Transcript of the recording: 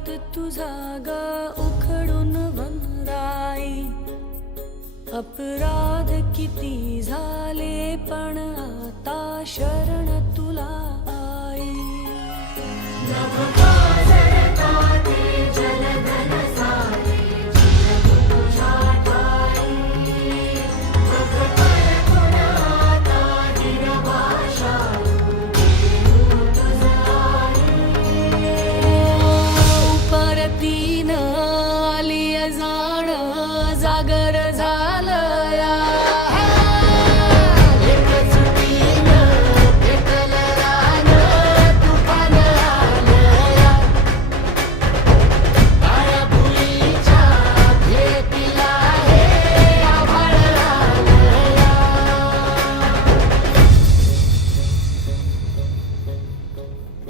हात तुझा ग उखडून वनराई, अपराध किती झाले पण आता शरण तुला आई.